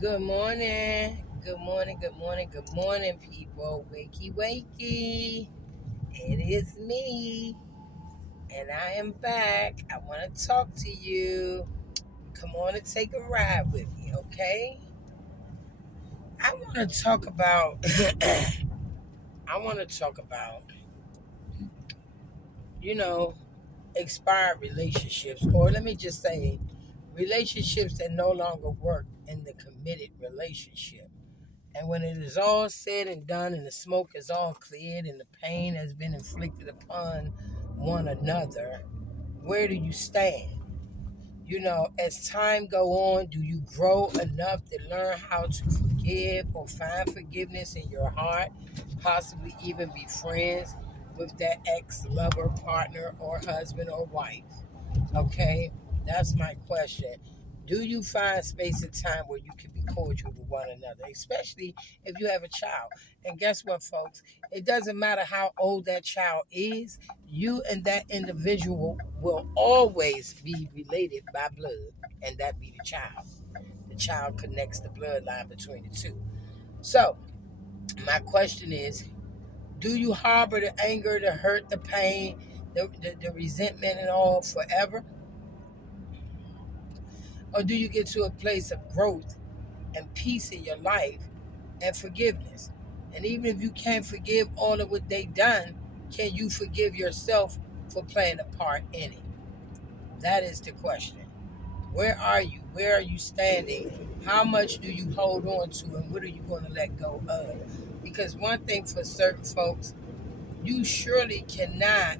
Good morning. Good morning. Good morning. Good morning, people. Wakey, wakey. It is me, and I am back. I want to talk to you. Come on and take a ride with me, okay? I want to talk about. I want to talk about, you know, expired relationships, or let me just say, relationships that no longer work in the committed relationship. And when it is all said and done and the smoke is all cleared and the pain has been inflicted upon one another, where do you stand? As time go on, do you grow enough to learn how to forgive or find forgiveness in your heart, possibly even be friends with that ex-lover, partner, or husband or wife? Okay, that's my question. Do you find space and time where you can be cordial with one another, especially if you have a child? And guess what, folks? It doesn't matter how old that child is, you and that individual will always be related by blood, and that be the child. The child connects the bloodline between the two. So, my question is, do you harbor the anger, the hurt, the pain, the resentment, and all forever? Or do you get to a place of growth and peace in your life and forgiveness? And even if you can't forgive all of what they done, can you forgive yourself for playing a part in it? That is the question. Where are you? Where are you standing? How much do you hold on to, and what are you going to let go of? Because one thing for certain folks, you surely cannot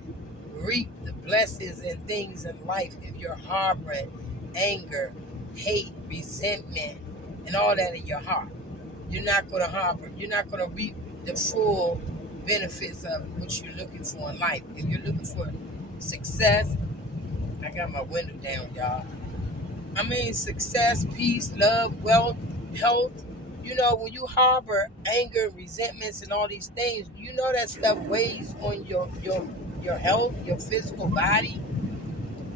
reap the blessings and things in life if you're harboring anger, hate, resentment, and all that in your heart. You're not going to harbor, you're not going to reap the full benefits of what you're looking for in life. If you're looking for success, I got my window down, y'all. I mean, success, peace, love, wealth, health. When you harbor anger, resentments, and all these things, that stuff weighs on your health, your physical body.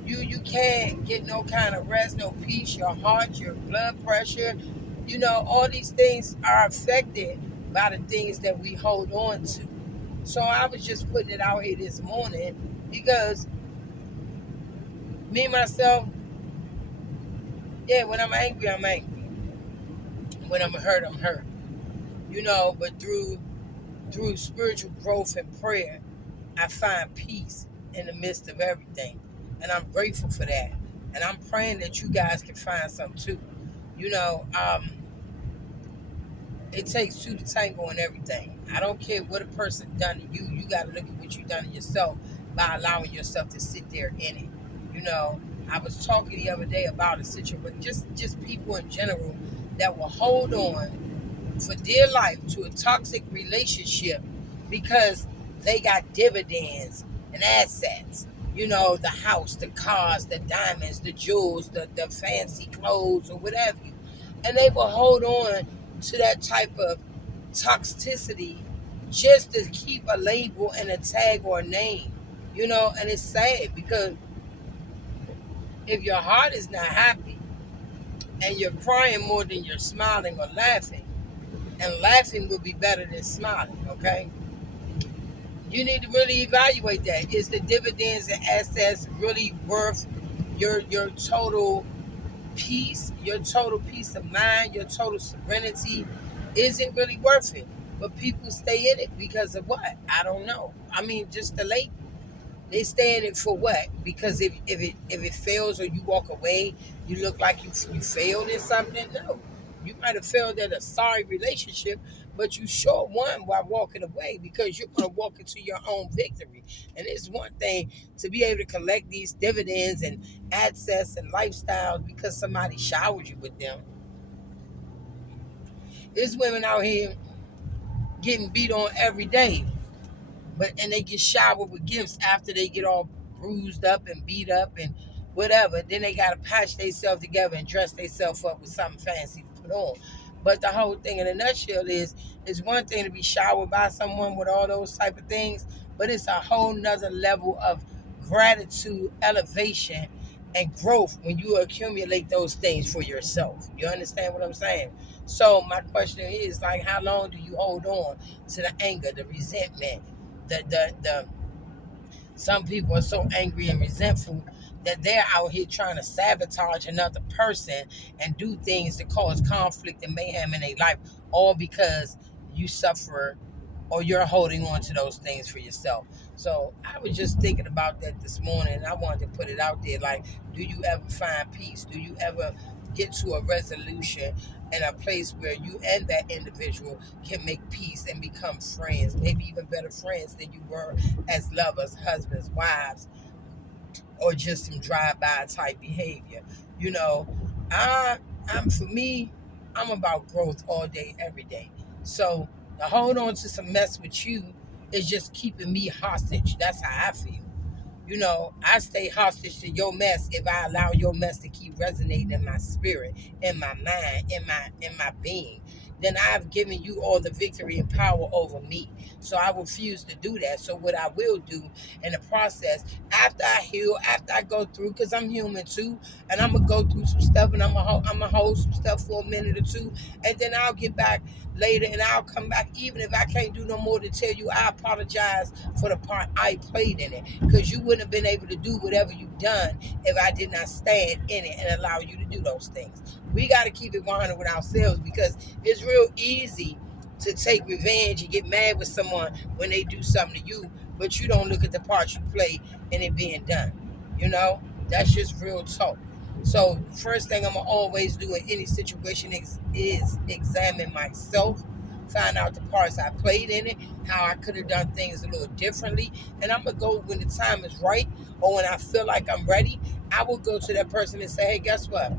You can't get no kind of rest, no peace. Your heart, your blood pressure, all these things are affected by the things that we hold on to. So I was just putting it out here this morning because me myself, yeah, when I'm angry, I'm angry. When I'm hurt, I'm hurt. But through spiritual growth and prayer, I find peace in the midst of everything, and I'm grateful for that. And I'm praying that you guys can find some too. you know um it takes two to tango in everything. I don't care what a person done to you. You got to look at what you done to yourself by allowing yourself to sit there in it. you know I was talking the other day about a situation, just people in general that will hold on for dear life to a toxic relationship because they got dividends and assets. The house, the cars, the diamonds, the jewels, the fancy clothes, or whatever. And they will hold on to that type of toxicity just to keep a label and a tag or a name. And it's sad because if your heart is not happy and you're crying more than you're smiling or laughing, and laughing will be better than smiling, okay? You need to really evaluate that. Is the dividends and assets really worth your total peace, your total peace of mind, your total serenity? Is it really worth it? But people stay in it because of what? I don't know. I mean, just the label. They stay in it for what? Because if it fails or you walk away, you look like you failed in something. No, you might have failed at a sorry relationship, but you sure won while walking away because you're going to walk into your own victory. And it's one thing to be able to collect these dividends and access and lifestyles because somebody showered you with them. There's women out here getting beat on every day, and they get showered with gifts after they get all bruised up and beat up and whatever. Then they gotta patch themselves together and dress themselves up with something fancy to put on. But the whole thing in a nutshell is it's one thing to be showered by someone with all those type of things, but it's a whole nother level of gratitude, elevation, and growth when you accumulate those things for yourself. You understand what I'm saying? So my question is like, how long do you hold on to the anger, the resentment, the some people are so angry and resentful that they're out here trying to sabotage another person and do things to cause conflict and mayhem in their life, all because you suffer or you're holding on to those things for yourself. So I was just thinking about that this morning, and I wanted to put it out there. Like, do you ever find peace? Do you ever get to a resolution in a place where you and that individual can make peace and become friends, maybe even better friends than you were as lovers, husbands, wives, or just some drive-by type behavior? You know, I, I'm for me, I'm about growth all day, every day. So to hold on to some mess with you is just keeping me hostage. That's how I feel. You know, I stay hostage to your mess if I allow your mess to keep resonating in my spirit, in my mind, in my being. Then I've given you all the victory and power over me. So I refuse to do that. So what I will do in the process, after I heal, after I go through, because I'm human too, and I'm gonna go through some stuff, and I'm gonna hold some stuff for a minute or two, and then I'll get back later, and I'll come back, even if I can't do no more, to tell you I apologize for the part I played in it, because you wouldn't have been able to do whatever you've done if I did not stand in it and allow you to do those things. We got to keep it 100 with ourselves, because it's real easy to take revenge and get mad with someone when they do something to you, but you don't look at the part you play in it being done. You know, that's just real talk. So first thing I'm gonna always do in any situation is examine myself, find out the parts I played in it, how I could have done things a little differently, and I'm gonna go when the time is right, or when I feel like I'm ready. I will go to that person and say, "Hey, guess what?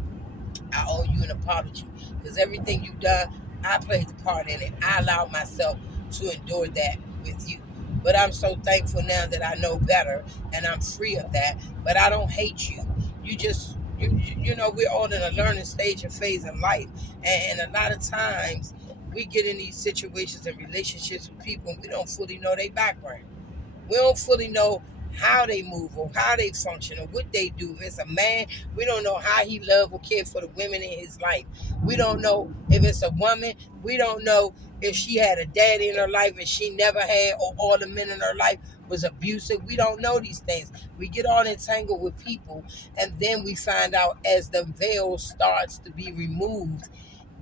I owe you an apology, because everything you've done, I played the part in it. I allowed myself to endure that with you. But I'm so thankful now that I know better and I'm free of that. But I don't hate you. You just, you know, we're all in a learning stage and phase in life. And a lot of times we get in these situations and relationships with people and we don't fully know their background. We don't fully know how they move or how they function or what they do. If it's a man, we don't know how he love or care for the women in his life. We don't know if it's a woman. We don't know if she had a daddy in her life and she never had, or all the men in her life was abusive. We don't know these things. We get all entangled with people, and then we find out as the veil starts to be removed,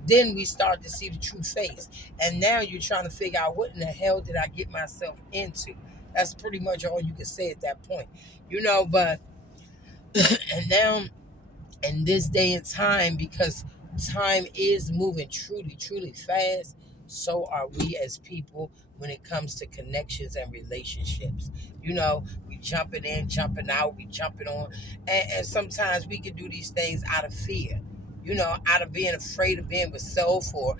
then we start to see the true face. And now you're trying to figure out, what in the hell did I get myself into? That's pretty much all you can say at that point, you know. But and now in this day and time, because time is moving truly, truly fast, so are we as people when it comes to connections and relationships. You know, we jumping in, jumping out, we jumping on, and sometimes we can do these things out of fear. You know, out of being afraid of being with self, or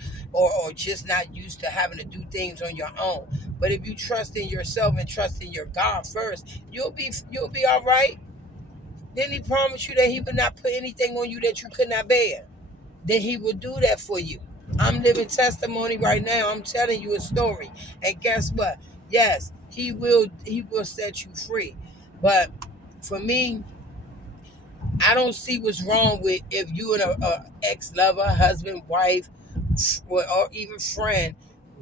just not used to having to do things on your own. But if you trust in yourself and trust in your God first, you'll be all right. Didn't he promise you that he would not put anything on you that you could not bear? Then he will do that for you. I'm living testimony right now. I'm telling you a story. And guess what? Yes, he will set you free. But for me, I don't see what's wrong with if you and a ex lover, husband, wife, or even friend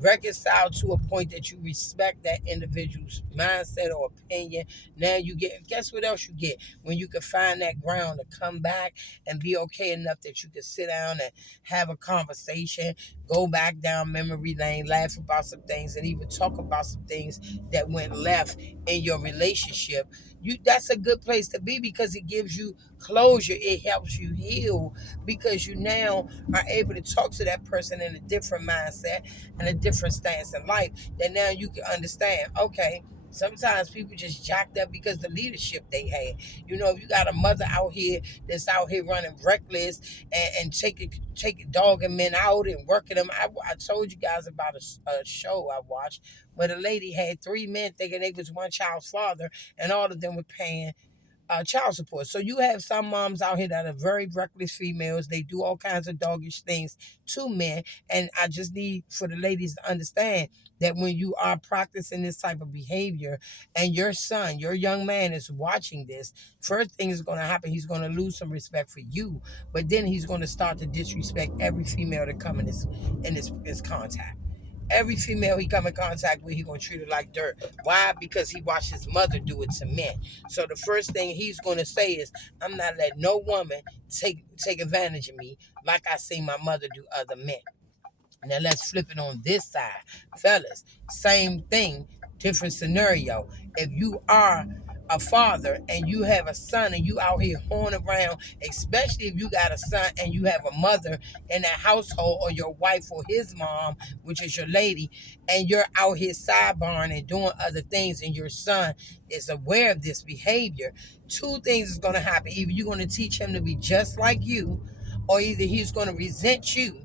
reconcile to a point that you respect that individual's mindset or opinion. Now you get, guess what else you get when you can find that ground to come back and be okay enough that you can sit down and have a conversation, go back down memory lane, laugh about some things, and even talk about some things that went left in your relationship. That's a good place to be, because it gives you closure. It helps you heal, because you now are able to talk to that person in a different mindset and a different stance in life. That now you can understand, okay, sometimes people just jacked up because the leadership they had. You know, if you got a mother out here that's out here running reckless and taking dogging men out and working them. I told you guys about a show I watched where the lady had three men thinking they was one child's father, and all of them were paying child support. So you have some moms out here that are very reckless females. They do all kinds of doggish things to men. And I just need for the ladies to understand that when you are practicing this type of behavior and your son, your young man is watching this, first thing is going to happen, he's going to lose some respect for you, but then he's going to start to disrespect every female that come in his contact. Every female he come in contact with, he gonna treat her like dirt. Why? Because he watched his mother do it to men. So the first thing he's gonna say is, "I'm not letting no woman take advantage of me like I seen my mother do other men." Now let's flip it on this side. Fellas, same thing, different scenario. If you are a father and you have a son and you out here horn around, especially if you got a son and you have a mother in that household or your wife or his mom, which is your lady, and you're out here sidebarring and doing other things and your son is aware of this behavior, two things is going to happen. Either you're going to teach him to be just like you, or either he's going to resent you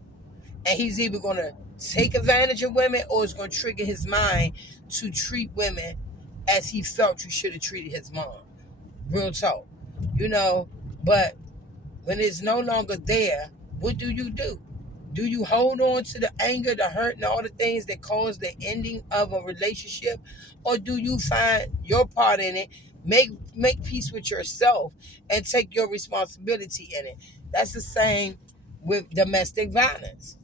and he's either going to take advantage of women or it's going to trigger his mind to treat women as he felt you should have treated his mom. Real talk. You know, but when it's no longer there, what do? Do you hold on to the anger, the hurt, and all the things that cause the ending of a relationship? Or do you find your part in it, make peace with yourself, and take your responsibility in it? That's the same with domestic violence.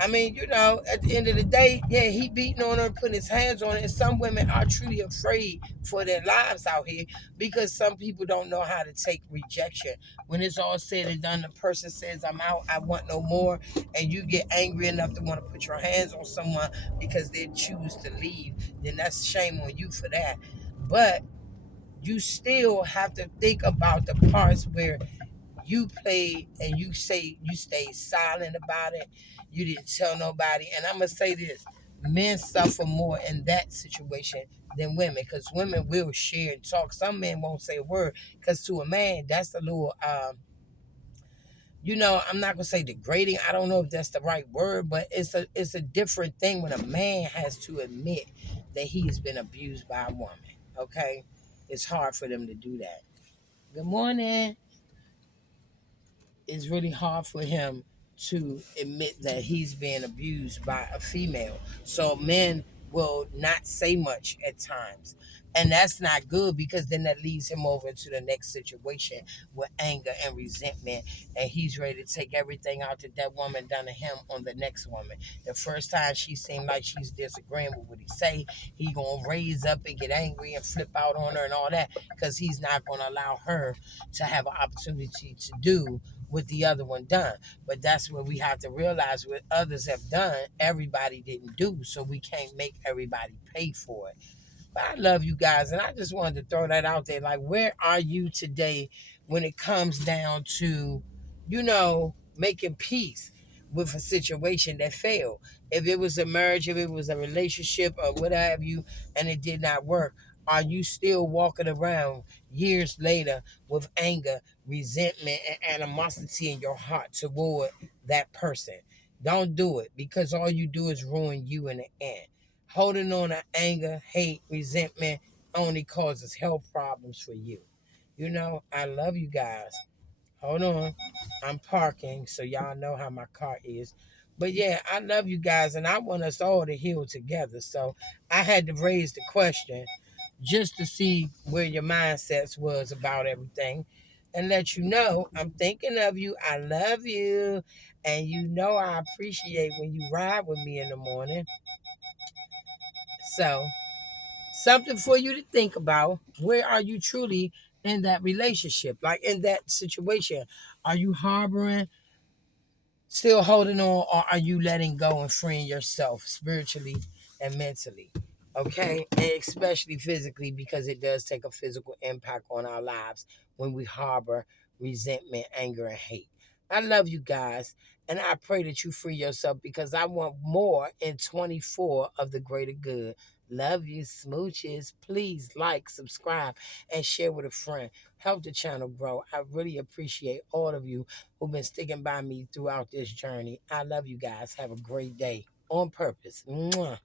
I mean, at the end of the day, yeah, he beating on her and putting his hands on her. And some women are truly afraid for their lives out here because some people don't know how to take rejection. When it's all said and done, the person says, "I'm out, I want no more," and you get angry enough to want to put your hands on someone because they choose to leave, then that's shame on you for that. But you still have to think about the parts where you played and you say you stayed silent about it. You didn't tell nobody. And I'm gonna say this: men suffer more in that situation than women, because women will share and talk. Some men won't say a word, because to a man, that's a little I'm not gonna say degrading. I don't know if that's the right word, but it's a different thing when a man has to admit that he has been abused by a woman. Okay, it's hard for them to do that. Good morning. It's really hard for him to admit that he's being abused by a female. So men will not say much at times. And that's not good, because then that leads him over into the next situation with anger and resentment. And he's ready to take everything out that that woman done to him on the next woman. The first time she seemed like she's disagreeing with what he say, he gonna raise up and get angry and flip out on her and all that, because he's not gonna allow her to have an opportunity to do what the other one done. But that's what we have to realize: what others have done, everybody didn't do. So we can't make everybody pay for it. But I love you guys, and I just wanted to throw that out there. Like, where are you today when it comes down to, making peace with a situation that failed? If it was a marriage, if it was a relationship, or what have you, and it did not work, are you still walking around years later with anger, resentment, and animosity in your heart toward that person? Don't do it, because all you do is ruin you in the end. Holding on to anger, hate, resentment only causes health problems for you. I love you guys. Hold on. I'm parking, so y'all know how my car is. But yeah, I love you guys, and I want us all to heal together. So I had to raise the question just to see where your mindsets was about everything, and let you know I'm thinking of you. I love you. And I appreciate when you ride with me in the morning. So, something for you to think about. Where are you truly in that relationship? Like, in that situation, are you harboring, still holding on, or are you letting go and freeing yourself spiritually and mentally? Okay, and especially physically, because it does take a physical impact on our lives when we harbor resentment, anger, and hate. I love you guys, and I pray that you free yourself, because I want more in 24 of the greater good. Love you, smooches. Please like, subscribe, and share with a friend. Help the channel grow. I really appreciate all of you who've been sticking by me throughout this journey. I love you guys. Have a great day on purpose. Mwah.